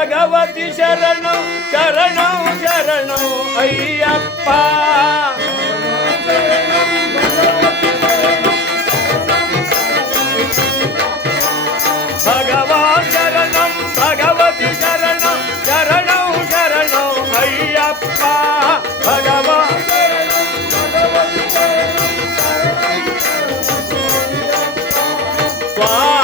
భగవతి శరణం శరణం శరణం అయ్యప్ప భగవాన్ శరణం భగవతి శరణం శరణం శరణం అయ్యప్ప భగవాన్ స్వామి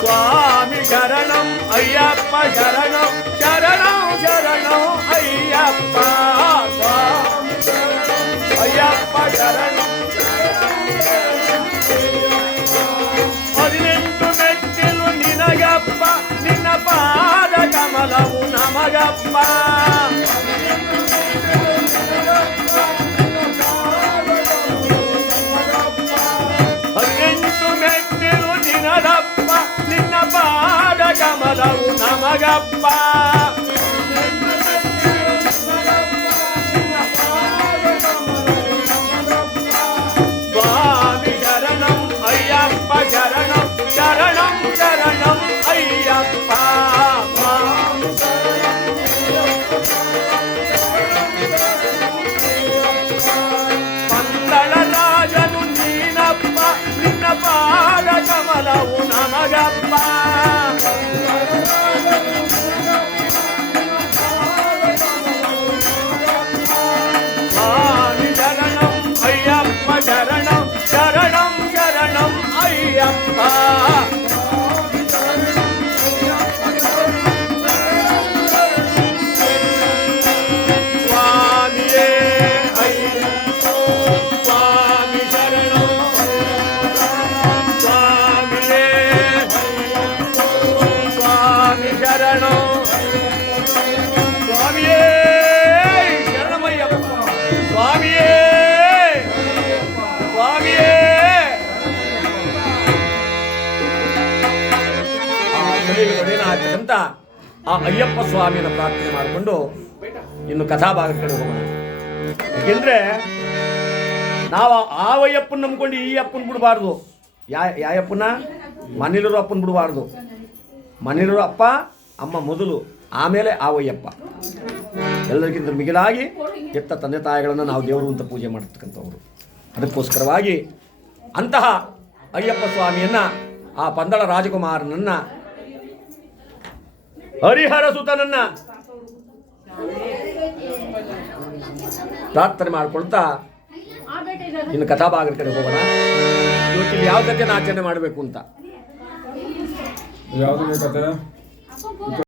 స్వామి శరణం అయ్యప్ప శరణం శరణం శరణం అయ్యప్ప. అయ్యప్ప శరణం. పదినెంటు మెట్టెలు నినగప్ప నిన్న పాద కమలము నమగప్ప మగప్ప నిన్న పాడకమలవు నమగప్ప. I got. ಕಲಿಯುಗದೇನಾಗ್ತದಂತ ಆ ಅಯ್ಯಪ್ಪ ಸ್ವಾಮಿಯನ್ನು ಪ್ರಾರ್ಥನೆ ಮಾಡಿಕೊಂಡು ಇನ್ನು ಕಥಾಭಾಗ ಕಡೆ ಹೋಗೋಣ. ಯಾಕೆಂದ್ರೆ ನಾವು ಆ ಅಯ್ಯಪ್ಪನ ನಂಬ್ಕೊಂಡು ಈ ಅಪ್ಪನ ಬಿಡಬಾರ್ದು. ಯಾ ಯಾಯಪ್ಪನ ಮನೇಲಿರೋ ಅಪ್ಪನ ಬಿಡಬಾರ್ದು. ಮನೇಲಿರೋ ಅಪ್ಪ, ಅಮ್ಮ ಮೊದಲು, ಆಮೇಲೆ ಆ ಅಯ್ಯಪ್ಪ. ಎಲ್ಲರಿಗಿಂತ ಮಿಗಿಲಾಗಿ ಎತ್ತ ತಂದೆ ತಾಯಿಗಳನ್ನು ನಾವು ದೇವರು ಅಂತ ಪೂಜೆ ಮಾಡ್ತಕ್ಕಂಥವ್ರು ಅದಕ್ಕೋಸ್ಕರವಾಗಿ ಅಂತಹ ಅಯ್ಯಪ್ಪ ಸ್ವಾಮಿಯನ್ನ, ಆ ಪಂದಳ ರಾಜಕುಮಾರನನ್ನ ಹರಿಹರ ಸುತನನ್ನ ಪ್ರಾರ್ಥನೆ ಮಾಡ್ಕೊಳ್ತಾ ಇನ್ನು ಕಥಾಭಾಗದ ಕಡೆ ಹೋಗೋಣ. ಇವತ್ತಿಲ್ಲಿ ಯಾವ ಆಚರಣೆ ಮಾಡಬೇಕು ಅಂತ? ಯಾವುದು ಬೇಕತ್ತೆ